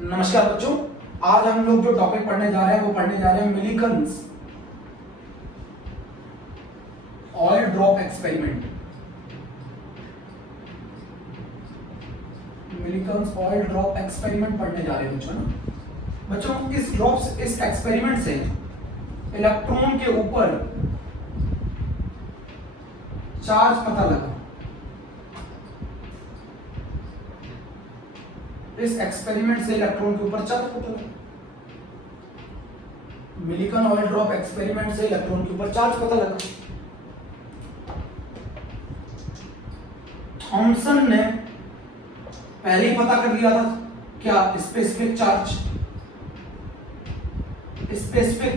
नमस्कार बच्चों, आज हम लोग जो टॉपिक पढ़ने जा रहे हैं वो पढ़ने जा रहे हैं Millikan's oil drop experiment. Millikan's oil drop experiment पढ़ने जा रहे हैं बच्चों। इस एक्सपेरिमेंट से इलेक्ट्रॉन के ऊपर चार्ज पता लगा। इस एक्सपेरिमेंट से इलेक्ट्रॉन के ऊपर चार्ज पता लगा। मिलिकन ऑयल ड्रॉप एक्सपेरिमेंट से इलेक्ट्रॉन के ऊपर चार्ज पता लगा। थॉमसन ने पहले ही पता कर लिया था क्या? स्पेसिफिक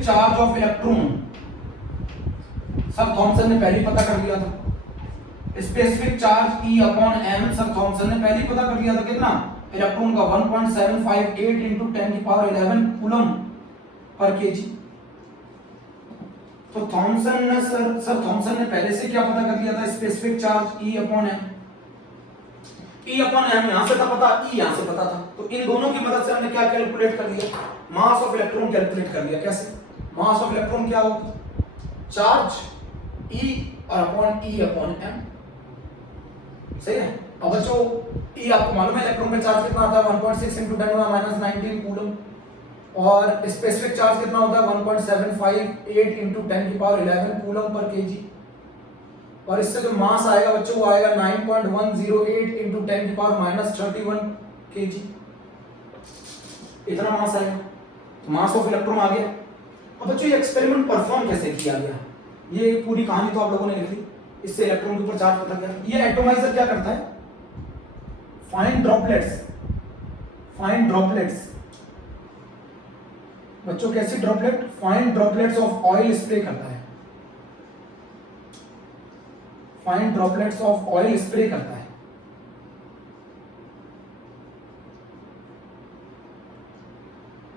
चार्ज ऑफ इलेक्ट्रॉन सब थॉमसन ने पहले ही पता कर लिया था। Specific charge E upon m सब थॉमसन ने पहले ही पता कर लिया था। कितना? इलेक्ट्रॉन का 1.758 into 10 की पावर 11 कूलम पर केजी। तो थॉमसन ने पहले से क्या पता कर लिया था? Specific charge E upon m। E upon m यहां से था पता, E यहां से पता था। तो इन दोनों की मदद से हमने क्या कैलकुलेट कर लिया? मास ऑफ इलेक्ट्रॉन कैलकुलेट कर लिया। कैसे? मास ऑफ इलेक्ट्रॉन क्या होगा? चार्ज E और अपॉन E अपॉन m। सही है। अब बच्चों E आपको मालूम है इलेक्ट्रॉन पे चार्ज कितना आता है? 1.6 into 10⁻⁻19 कूलम। और स्पेसिफिक चार्ज कितना होता है? 1.758 into 10 की पावर 11 कूलम पर केजी। और इससे जो मास आएगा बच्चों वो आएगा 9.108 into 10 की पावर -31 केजी। इतना मास आएगा। तो मास ऑफ इलेक्ट्रॉन आ गया। अब बच्चों ये एक्सपेरिमेंट परफॉर्म कैसे किया गया? ये पूरी कहानी तो आप लोगों ने लिख ली। इससे इलेक्ट्रॉन के ऊपर चार्ज पता गया। ये एटॉमाइजर क्या करता है? फाइन ड्रॉपलेट्स बच्चों कैसी droplet? Fine droplets of oil spray करता है। Fine droplets of oil spray करता है।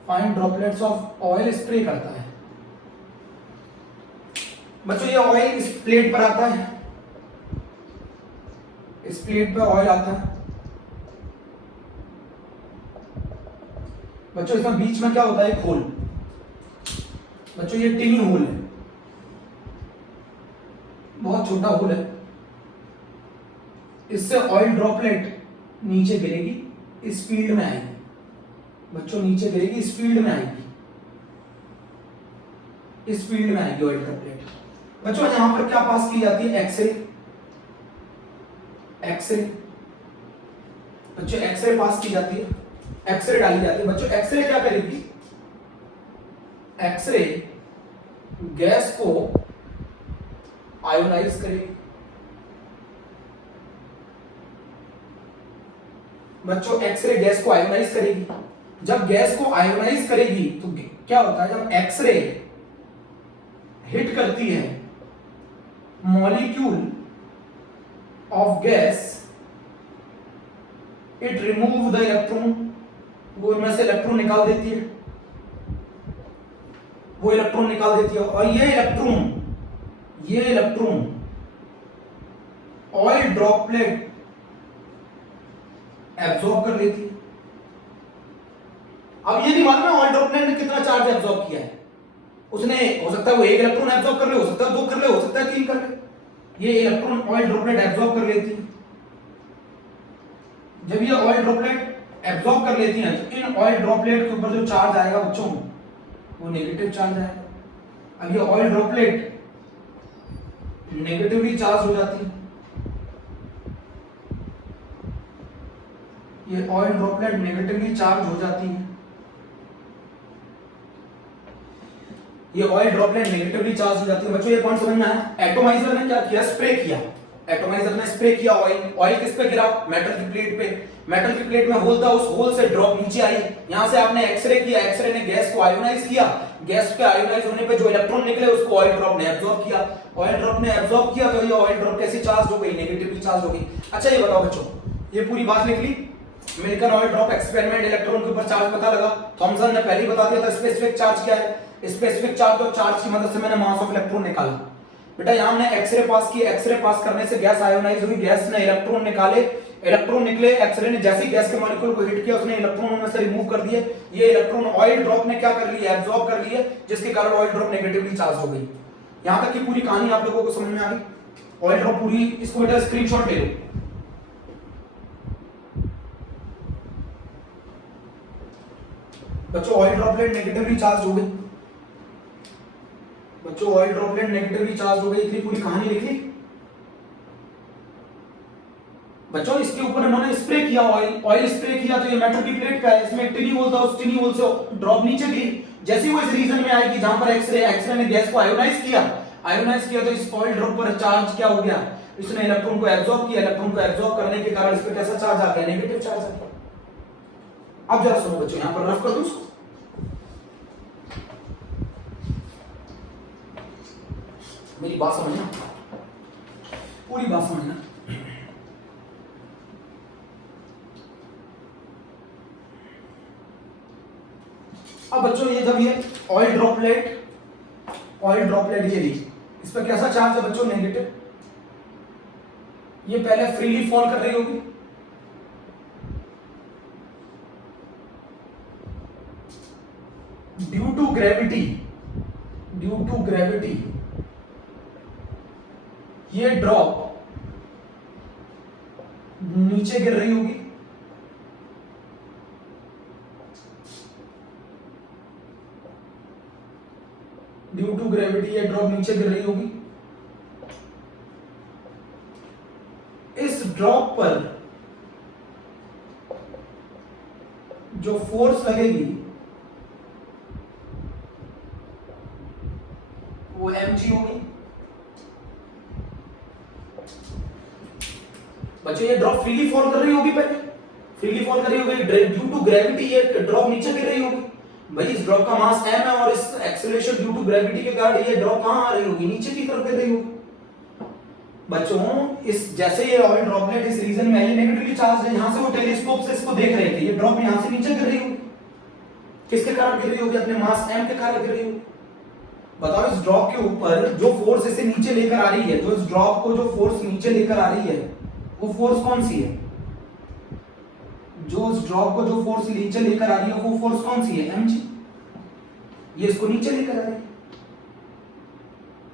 Fine droplets of oil spray करता है। बच्चों ये ऑयल इस प्लेट पर आता है। इस प्लेट पे ऑयल आता है। बच्चों इसमें बीच में क्या होता है? एक होल। बच्चों ये टिनी होल है, बहुत छोटा होल है। इससे ऑयल ड्रॉपलेट नीचे गिरेगी, इस फील्ड में आएगी। बच्चों नीचे गिरेगी, इस फील्ड में आएगी। इस फील्ड में आएगी ऑयल ड्रॉपलेट। बच्चों यहां पर क्या पास की जाती है? एक्सरे। बच्चों एक्सरे पास की जाती है, एक्सरे डाली जाती है। बच्चों एक्सरे क्या करेगी? एक्सरे गैस को आयोनाइज करेगी। बच्चों एक्सरे गैस को आयोनाइज करेगी। जब गैस को आयोनाइज करेगी तो क्या होता है? जब एक्सरे हिट करती है molecule of gas, it remove the electron. वो इनमें से इलेक्ट्रॉन निकाल देती है। वो इलेक्ट्रॉन निकाल देती है। और ये इलेक्ट्रॉन ऑयल ड्रॉपलेट एब्जॉर्ब कर लेती है। अब ये नहीं मालूम है ऑयल ड्रॉपलेट ने कितना चार्ज एब्जॉर्ब किया है। उसने हो सकता है वो एक इलेक्ट्रॉन एब्जॉर्ब कर ले, हो सकता है 2 कर ले, हो सकता है 3 कर ले। ये इलेक्ट्रॉन ऑयल ड्रॉपलेट एब्जॉर्ब कर लेती है। जब ये ऑयल ड्रॉपलेट एब्जॉर्ब कर लेती हैं तो इन ऑयल ड्रॉपलेट के ऊपर जो चार्ज आएगा बच्चों वो नेगेटिव चार्ज आएगा। अब ये ऑयल ड्रॉपलेट नेगेटिवली चार्ज हो जाती है। ये ऑयल ड्रॉपलेट नेगेटिवली चार्ज हो जाती है। ये ऑयल ड्रॉपलेट नेगेटिवली चार्ज हो जाती है। बच्चों ये पॉइंट समझना है। एटॉमाइजर ने क्या किया? स्प्रे किया। एटॉमाइजर ने स्प्रे किया ऑयल किस पे गिरा? मेटल की प्लेट पे। मेटल की प्लेट में होल था, उस होल से ड्रॉप नीचे आई। यहां से आपने एक्सरे किया, एक्सरे ने गैस को आयोनाइज किया। गैस के आयोनाइज होने पे जो इलेक्ट्रॉन निकले उसको ऑयल ड्रॉप ने एब्जॉर्ब किया। ऑयल ड्रॉप ने एब्जॉर्ब किया तो ये ऑयल ड्रॉप कैसे चार्ज हो गई? नेगेटिवली चार्ज हो गई। अच्छा ये बताओ बच्चों, ये पूरी बात लिख ली। Millikan oil drop experiment, electron के ऊपर चार्ज पता लगा। थॉमसन ने पहले ही बता दिया था स्पेसिफिक चार्ज क्या है। स्पेसिफिक चार्ज और चार्ज की मदद से मैंने मास ऑफ इलेक्ट्रॉन निकाला। बेटा यहाँ हमने एक्सरे पास की, एक्सरे पास करने से गैस आयोनाइज हुई, गैस ने इलेक्ट्रॉन निकाले, इलेक्ट्रॉन निकले, एक्सरे ने जैसे ही गैस के मॉलिक्यूल को हिट किया उसने इलेक्ट्रॉन उनमें से रिमूव कर दिए। ये इलेक्ट्रॉन ऑयल ड्रॉप ने क्या कर लिया, एब्जॉर्ब कर लिए, जिसके कारण ऑयल ड्रॉप नेगेटिवली चार्ज हो गई। यहां तक की पूरी कहानी आप लोगों को समझ में आ गई। ऑयल ड्रॉप पूरी, इसको बेटा स्क्रीनशॉट ले लो। बच्चों ऑयल ड्रॉपलेट नेगेटिवली चार्ज हो गई, बच्चों ऑयल ड्रॉपलेट नेगेटिवली चार्ज हो गई, इतनी पूरी कहानी लिख ली। बच्चों इसके ऊपर इन्होंने स्प्रे किया, ऑयल स्प्रे किया तो ये मेटल की प्लेट का है, इसमें एक टिनी होल था, उस टिनी होल से ड्रॉप नीचे गिरी। जैसे ही वो इस रीजन में आएगी जहां पर एक्सरे ने गैस को आयोनाइज किया तो इस ऑयल ड्रॉप पर चार्ज क्या हो गया, इसने इलेक्ट्रॉन को एब्जॉर्ब किया, इलेक्ट्रॉन को एब्जॉर्ब करने के कारण इस पे कैसा चार्ज आ गया, नेगेटिव चार्ज आ गया। अब जरा सुनो बच्चों, यहां पर रफ कर दो उसको, मेरी बात समझना, पूरी बात समझना। अब बच्चों ये जब ये ऑयल ड्रॉपलेट ये ली, इस पर कैसा चार्ज है बच्चों, नेगेटिव। ये पहले फ्रीली फॉल कर रही होगी, ड्यू टू ग्रेविटी ये ड्रॉप नीचे गिर रही होगी, ड्यू टू ग्रेविटी ये ड्रॉप नीचे गिर रही होगी। इस ड्रॉप पर जो फोर्स लगेगी वो mg होगी। बच्चों ये ड्रॉप फ्रीली फॉल कर रही होगी, पहले फ्रीली फॉल कर रही होगी, ड्यू टू ग्रेविटी ये ड्रॉप नीचे गिर रही होगी। भाई इस ड्रॉप का मास m है और इस एक्सेलरेशन ड्यू टू ग्रेविटी के कारण ये ड्रॉप कहां आ रही होगी, नीचे की तरफ गिर रही होगी। बच्चों इस जैसे ये ऑयल ड्रॉपलेट इस रीजन में आई, नेगेटिवली चार्ज है, यहां से वो टेलीस्कोप से इसको देख रहे थे, ये ड्रॉप यहां से नीचे गिर रही होगी। किसके कारण गिर रही होगी, अपने मास m के कारण गिर रही होगी। बताओ इस ड्रॉप के ऊपर जो फोर्स इसे नीचे लेकर आ रही है, जो इस ड्रॉप को जो फोर्स नीचे लेकर आ रही है वो फोर्स कौन सी है, जो इस ड्रॉप को जो फोर्स नीचे लेकर आ रही है वो फोर्स कौन सी है, mg। ये इसको नीचे लेकर आ रही है,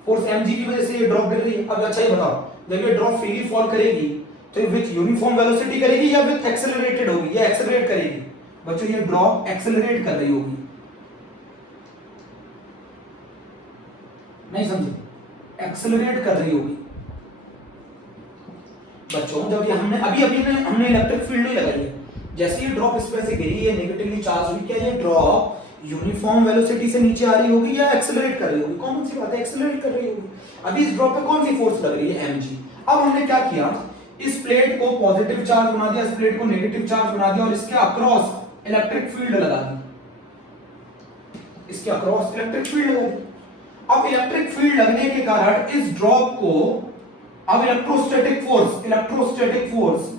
फोर्स mg की वजह से ये ड्रॉप गिर रही है। अब अच्छा ही बताओ, जब ये ड्रॉप फ्रीली फॉल करेगी तो विथ यूनिफॉर्म वेलोसिटी करेगी या विथ एक्सेलरेटेड होगी, या एक्सेलरेट करेगी। बच्चों ये ड्रॉप एक्सेलरेट कर रही होगी, नहीं समझे, एक्सेलरेट कर रही होगी। बच्चों जब ये हमने इलेक्ट्रिक फील्ड नहीं लगाई है, जैसे ये ड्रॉप इस पे से गिरी, ये नेगेटिवली चार्ज हुई, क्या ये ड्रॉप यूनिफॉर्म वेलोसिटी से नीचे आ रही होगी या एक्सेलरेट कर रही होगी, कॉमन सी बात है, एक्सेलरेट कर रही होगी। अभी इस ड्रॉप पे कौन सी फोर्स लग रही है, mg। अब हमने क्या किया, इस प्लेट को पॉजिटिव चार्ज बना दिया, इस प्लेट को नेगेटिव चार्ज बना दिया और इसके अक्रॉस इलेक्ट्रिक फील्ड लगा दी, इसके अक्रॉस इलेक्ट्रिक फील्ड लगा दी। अब इलेक्ट्रिक फील्ड लगने के कारण इस ड्रॉप को अब इलेक्ट्रोस्टैटिक फोर्स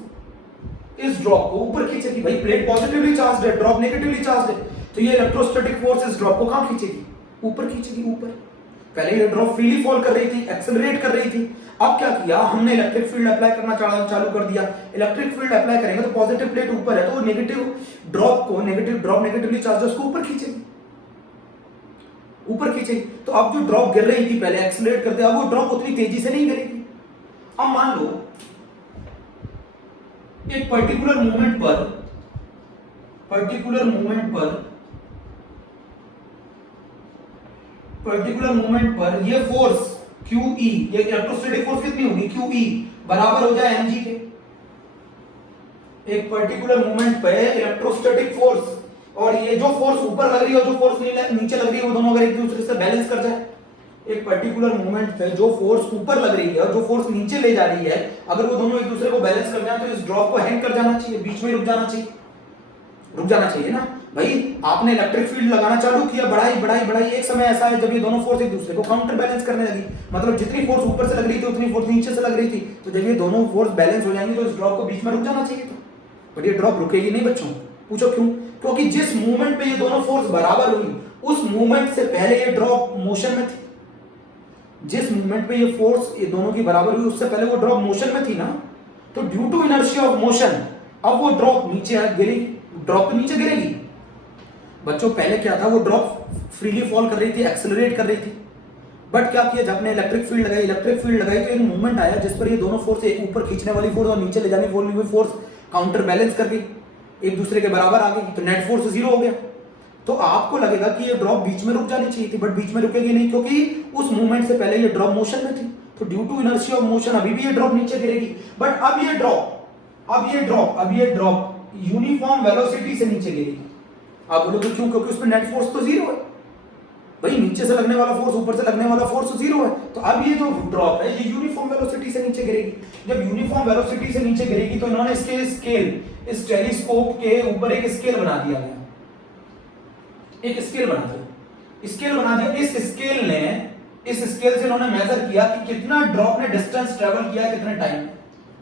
इस ड्रॉप को ऊपर खींचेगी। भाई प्लेट पॉजिटिवली चार्ज्ड है, ड्रॉप नेगेटिवली चार्ज्ड है, तो ये इलेक्ट्रोस्टैटिक फोर्स इस ड्रॉप को कहां खींचेगी, ऊपर खींचेगी, ऊपर। पहले ये ड्रॉप फ्रीली फॉल कर रही थी, एक्सेलरेट कर रही थी। अब क्या किया हमने, इलेक्ट्रिक फील्ड अप्लाई करना चालू कर दिया। इलेक्ट्रिक फील्ड अप्लाई करेंगे तो पॉजिटिव प्लेट ऊपर है, तो नेगेटिव ड्रॉप नेगेटिवली चार्ज है उसको ऊपर खींचेगी, ऊपर खींचेगी। तो अब जो ड्रॉप गिर रही थी पहले एक्सेलरेट करते, अब वो ड्रॉप उतनी तेजी से नहीं गिरेगी। अब मान लो एक पर्टिकुलर मूवमेंट पर ये फोर्स QE, ये इलेक्ट्रोस्टैटिक फोर्स कितनी होगी, QE बराबर हो जाए mg के। एक पर्टिकुलर मूवमेंट पे इलेक्ट्रोस्टैटिक फोर्स और ये जो फोर्स ऊपर लग रही है और जो फोर्स नीचे लग रही है, वो दोनों अगर एक दूसरे से बैलेंस कर जाए, एक पर्टिकुलर मूवमेंट पे जो फोर्स ऊपर लग रही है और जो फोर्स नीचे ले जा रही है, अगर वो दोनों एक दूसरे को बैलेंस कर जाए तो इस ड्रॉप को हैंग कर जाना चाहिए, बीच में रुक जाना चाहिए ना। भाई आपने इलेक्ट्रिक फील्ड लगाना चालू किया, बढ़ाई, एक समय ऐसा है जब ये दोनों फोर्स एक दूसरे को काउंटर बैलेंस करने लगी, मतलब जितनी फोर्स ऊपर से लग रही थी उतनी फोर्स नीचे से लग रही थी, तो जब ये दोनों फोर्स बैलेंस हो जाएंगी तो इस ड्रॉप को बीच में रुक जाना चाहिए था, बट ये ड्रॉप रुकेगी नहीं बच्चों। पूछो क्यों, क्योंकि जिस मूवमेंट पे ये दोनों फोर्स बराबर हुई उस मूवमेंट से पहले ये ड्रॉप मोशन में थी, जिस मूवमेंट पे ये फोर्स ये दोनों की बराबर हुई उससे पहले वो ड्रॉप मोशन में थी ना, तो due to inertia of motion अब वो ड्रॉप नीचे गिरेगी, ड्रॉप तो नीचे गिरेगी। बच्चों पहले क्या था, वो ड्रॉप फ्रीली फॉल कर रही थी, एक्सेलरेट कर रही थी, बट क्या किया, जब आपने इलेक्ट्रिक फील्ड लगाई तो एक मूवमेंट आया जिस पर ये दोनों फोर्स, एक ऊपर खींचने वाली फोर्स और नीचे ले जाने वाली फोर्स काउंटर बैलेंस कर गई, एक दूसरे के बराबर आ गई, तो नेट फोर्स 0 हो गया। तो आपको लगेगा कि ये ड्रॉप बीच में रुक जानी चाहिए थी, बट बीच में रुकेगी नहीं, क्योंकि उस मूवमेंट से पहले ये ड्रॉप मोशन में थी, तो due to inertia of motion अभी भी ये ड्रॉप नीचे गिरेगी। बट अब ये ड्रॉप यूनिफॉर्म वेलोसिटी से नीचे गिरेगी। आप बोलोगे क्यों, क्योंकि उसमें नेट फोर्स तो 0 है भाई, नीचे से लगने वाला फोर्स ऊपर से लगने वाला फोर्स 0 है, तो अब ये जो ड्रॉप है ये यूनिफॉर्म वेलोसिटी से नीचे गिरेगी। जब यूनिफॉर्म वेलोसिटी से नीचे गिरेगी तो इन्होंने इसके स्केल, इस टेलीस्कोप के ऊपर एक स्केल बना दिया गया, एक स्केल बना दिया। इस स्केल से इन्होंने मेजर किया कि कितना ड्रॉप ने डिस्टेंस ट्रेवल किया, कितने टाइम,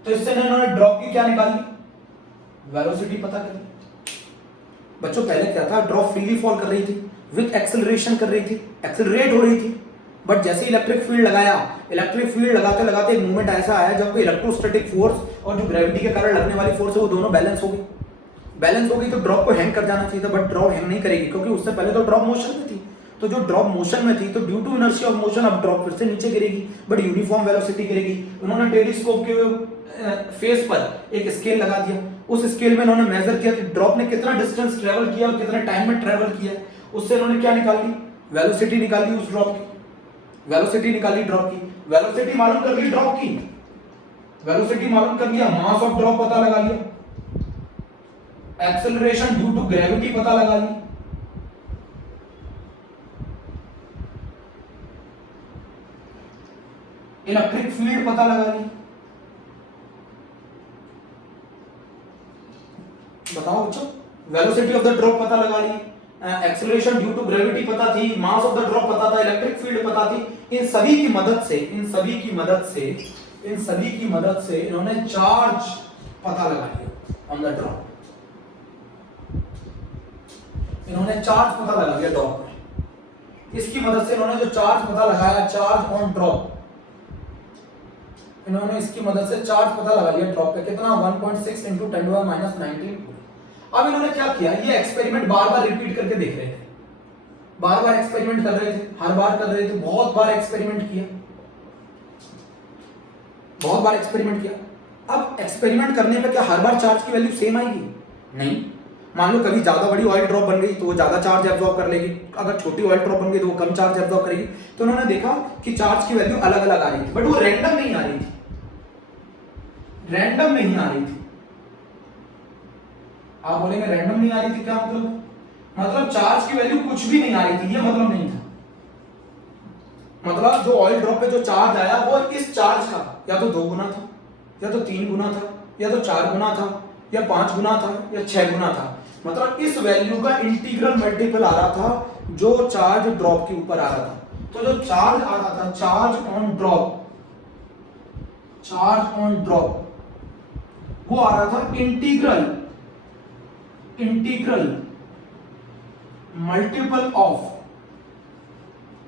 तो इससे इन्होंने ड्रॉप की क्या निकाली, वेलोसिटी पता करी। बच्चों पहले क्या था, ड्रॉप फ्रीली फॉल कर रही थी, विद एक्सेलरेशन कर रही थी, एक्सेलरेट हो रही थी, बट जैसे इलेक्ट्रिक फील्ड लगाते लगाते एक मूवमेंट ऐसा आया जब इलेक्ट्रोस्टैटिक फोर्स और जो ग्रेविटी के कारण लगने वाली फोर्स है वो दोनों बैलेंस हो गई, तो ड्रॉप को हैंग कर जाना चाहिए था, बट ड्रॉप हैंग नहीं करेगी क्योंकि उससे पहले तो ड्रॉप मोशन में थी। तो जो ड्रॉप मोशन में थी तो due to inertia of motion अब ड्रॉप फिर से नीचे गिरेगी, बट यूनिफॉर्म वेलोसिटी गिरेगी। उन्होंने टेलीस्कोप के फेस पर एक स्केल लगा दिया, उस स्केल में इन्होंने मेजर किया कि ड्रॉप ने कितना डिस्टेंस ट्रेवल किया और कितने टाइम में ट्रेवल किया, उससे इन्होंने क्या निकाली, वेलोसिटी निकाली, उस ड्रॉप की वेलोसिटी निकाली, ड्रॉप की वेलोसिटी मालूम कर ली, ड्रॉप की वेलोसिटी मालूम कर लिया, मास ऑफ ड्रॉप पता लगा लिया, एक्सेलरेशन ड्यू टू ग्रेविटी पता लगा ली, इलेक्ट्रिक फील्ड पता लगा ली। बताओ बच्चों, वेलोसिटी ऑफ द ड्रॉप पता लगा ली, एक्सेलरेशन ड्यू टू ग्रेविटी पता थी, मास ऑफ द ड्रॉप पता था, इलेक्ट्रिक फील्ड पता थी। इन सभी की मदद से इन्होंने चार्ज पता लगा लिया ऑन द ड्रॉप, इन्होंने चार्ज पता लगा लिया ड्रॉप में। इसकी मदद से इन्होंने जो चार्ज पता लगाया, चार्ज ऑन ड्रॉप, इन्होंने इसकी मदद से चार्ज पता लगा लिया ड्रॉप पे, कितना 1.6 × 10⁻⁻19। अब इन्होंने क्या किया, ये एक्सपेरिमेंट बार बार रिपीट करके देख रहे थे, बार बार एक्सपेरिमेंट कर रहे थे, हर बार कर रहे थे, बहुत बार एक्सपेरिमेंट किया। अब एक्सपेरिमेंट करने पे क्या हर बार चार्ज की वैल्यू सेम आएगी? नहीं। मान लो कभी ज्यादा बड़ी ऑयल ड्रॉप बन गई तो वो ज्यादा चार्ज एब्जॉर्ब कर लेगी, अगर छोटी ऑयल ड्रॉप बन गई तो वो कम चार्ज एब्जॉर्ब करेगी। तो उन्होंने देखा कि चार्ज की वैल्यू अलग अलग आ रही थी, बट वो रैंडम नहीं आ रही थी, आप बोलेंगे रैंडम नहीं आ रही थी, क्या मतलब चार्ज की वैल्यू कुछ भी नहीं आ रही थी, ये मतलब नहीं था। मतलब जो ऑयल ड्रॉप पे जो चार्ज आया वो इस चार्ज का या तो 2 गुना था, या तो 3 गुना था, या तो 4 गुना था, या 5 गुना था, या 6 गुना था। मतलब इस वैल्यू का इंटीग्रल मल्टीपल आ रहा था जो चार्ज ड्रॉप के ऊपर आ रहा था। तो जो चार्ज आ रहा था, चार्ज ऑन ड्रॉप, वो आ रहा था इंटीग्रल मल्टीपल ऑफ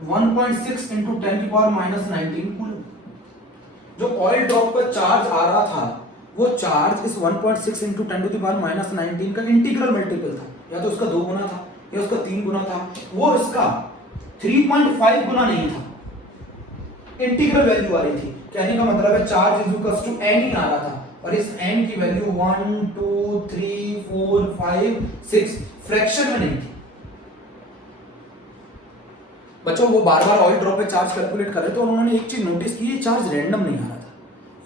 1.6 × 10⁻⁻19 कूलम। जो ऑयल ड्रॉप पर चार्ज आ रहा था वो चार्ज इस 1.6 × 10⁻⁻19 का इंटीग्रल मल्टीपल था, या तो उसका 2 गुना था, या उसका 3 गुना था, वो इसका 3.5 गुना नहीं था, इंटीग्रल वैल्यू आ रही थी। कहने का मतलब है charge is equal to n ही आ रहा था, और इस n की वैल्यू 1 2 3 4 5 6 फ्रैक्शन में नहीं थी। बच्चों वो बार बार ऑयल ड्रॉप पे चार्ज कैलकुलेट कर रहे थे, और उन्होंने एक चीज नोटिस की, ये चार्ज रैंडम नहीं आ रहा था।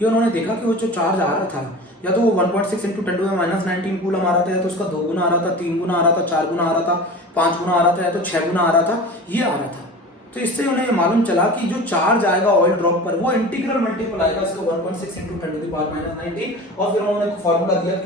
ये उन्होंने देखा कि वो जो चार्ज आ रहा था, या तो वो 1.6 × 10⁻⁻19 कूलम आ रहा था, या तो उसका 2 गुना आ रहा था, 3 गुना आ रहा था, 4 गुना आ रहा था, 5 गुना आ रहा था, या तो 6 गुना आ रहा था, ये आ रहा था। तो इससे उन्हें मालूम चला कि जो चार्ज आएगा ऑयल ड्रॉप पर वो इंटीग्रल मल्टीपल आएगा इसका 1.6 × 10⁻⁻19, और फिर उन्होंने एक फार्मूला दिया Q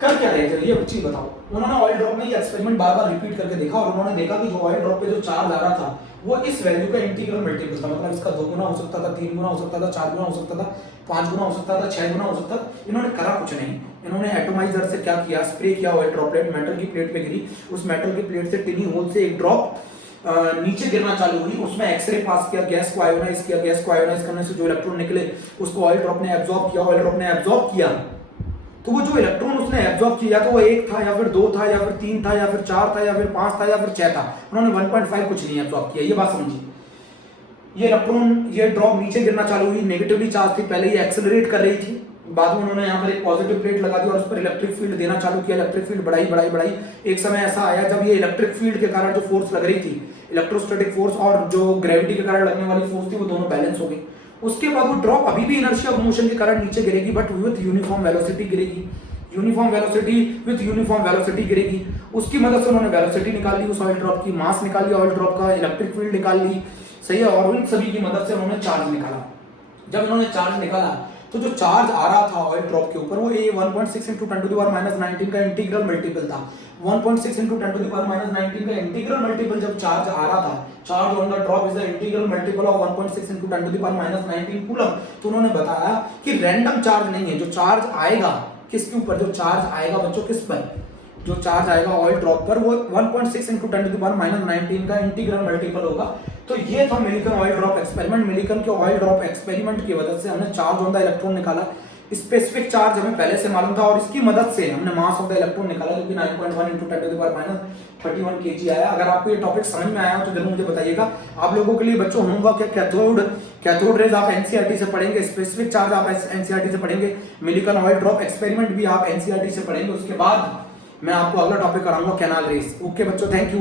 = कर क्या रहे थे ये चीज बताओ। उन्होंने ऑयल ड्रॉप में ये एक्सपेरिमेंट बार बार रिपीट करके देखा और उन्होंने देखा कि जो ऑयल ड्रॉप पे जो चार्ज आ रहा था वो इस वैल्यू का इंटीग्रल मल्टीपल था, मतलब इसका 2 गुना हो सकता था, 3 गुना हो सकता था, 4 गुना हो सकता था, 5 गुना हो सकता था, 6 गुना हो सकता था। इन्होंने करा कुछ नहीं, इन्होंने एटोमाइजर से क्या किया, स्प्रे किया ऑयल ड्रॉपलेट मेटल की प्लेट पे गिरी, उस मेटल की प्लेट से टिनी होल से एक ड्रॉप नीचे गिरना चालू हुई, उसमें एक्सरे पास किया, गैस को आयोनाइज किया, गैस को आयोनाइज करने से जो इलेक्ट्रॉन निकले उसको ऑयल ड्रॉप ने एब्जॉर्ब किया, ऑयल ड्रॉप ने एब्जॉर्ब किया। तो वो जो इलेक्ट्रॉन उसने एब्जॉर्ब किया तो वो 1 था या फिर 2 था या फिर 3 था या फिर 4 था या फिर 5 था या फिर 6 था, उन्होंने 1.5 कुछ नहीं एब्जॉर्ब किया। ये बात समझिए, ये इलेक्ट्रॉन ये ड्रॉप नीचे गिरना चालू हुई, नेगेटिवली चार्ज थी, पहले ये एक्सेलरेट कर रही थी, बाद में उन्होंने यहाँ पर एक पॉजिटिव प्लेट लगा दी और उस पर इलेक्ट्रिक फील्ड देना चालू किया, इलेक्ट्रिक फील्ड बढ़ाई बढ़ाई बढ़ाई। एक समय ऐसा आया जब ये इलेक्ट्रिक फील्ड के कारण जो फोर्स लग रही थी, इलेक्ट्रोस्टैटिक फोर्स और जो ग्रेविटी के कारण लगने वाली फोर्स थी, वो दोनों बैलेंस हो गई। उसके बाद वो ड्रॉप अभी भी इनर्शिया ऑफ मोशन के कारण नीचे गिरेगी, बट विद यूनिफॉर्म वेलोसिटी गिरेगी, uniform velocity with uniform velocity गिरेगी। उसकी मदद से उन्होंने वेलोसिटी निकाल ली, उस ऑयल ड्रॉप की मास निकाल ली, ऑयल ड्रॉप का इलेक्ट्रिक फील्ड निकाल ली, सही है, और उन सभी की मदद से उन्होंने चार्ज निकाला। जब इन्होंने चार्ज निकाला तो जो चार्ज आ रहा था ऑयल ड्रॉप के ऊपर वो ये 1.6 × 10⁻19 का इंटीग्रल मल्टीपल था। 1.6 × 10⁻19 का इंटीग्रल मल्टीपल जब चार्ज आ रहा था, charge on the drop is the integral multiple of 1.6 × 10⁻19 coulomb. तो उन्होंने बताया कि रैंडम चार्ज नहीं है, जो चार्ज आएगा किसके ऊपर, जो चार्ज आएगा बच्चों किस पर, जो चार्ज आएगा ऑयल ड्रॉप पर वो 1.6 × 10⁻19 का इंटीग्रल मल्टीपल होगा। तो ये था Millikan oil drop experiment. Millikan के ऑयल ड्रॉप एक्सपेरिमेंट की वजह से हमने चार्ज ऑन द इलेक्ट्रॉन निकाला, स्पेसिफिक चार्ज हमें पहले से मालूम था और इसकी मदद से हमने मास ऑफ द इलेक्ट्रॉन निकाला जो कि 9.1 × 10⁻31 kg आया। अगर आपको ये टॉपिक समझ में आया तो जरूर मुझे बताइएगा। आप लोगों के लिए बच्चों होमवर्क है, कैथोड रेज आप एनसीईआरटी से पढ़ेंगे, स्पेसिफिक चार्ज आप एनसीईआरटी से पढ़ेंगे, मिलिकन ऑयल ड्रॉप एक्सपेरिमेंट भी आप एनसीईआरटी से पढ़ेंगे। उसके बाद मैं आपको अगला टॉपिक कराऊंगा कैनाल रेस। ओके बच्चों, थैंक यू।